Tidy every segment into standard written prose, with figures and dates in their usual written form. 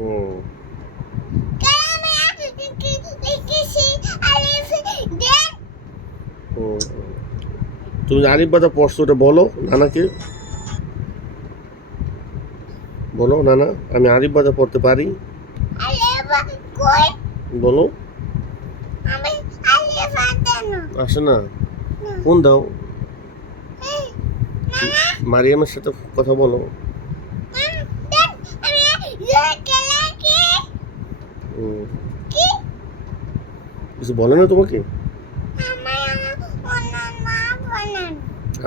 হুম। হুম। তুমি আলিফ বাতা পড়ছো, ওটা বলো নানাকে, বলো নানা আমি আলিফ বাতা পড়তে পারি, বলো। আসে না, ফোন দাও, মারিয়ামের সাথে কথা বলো। হুম। কিছু বলে না তোমাকে?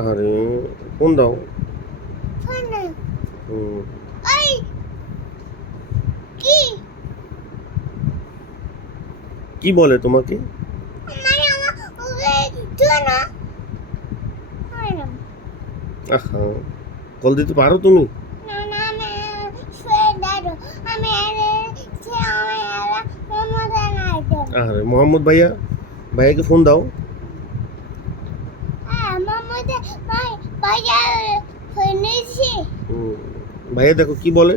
আরে ফোন দাও। হুম। কি বলে তোমাকে? আহা, কল দিতে পারো তুমি? আরে মোহাম্মদ ভাইয়া, ভাইয়াকে ফোন দাও। হুম। ভাইয়া দেখো কি বলে।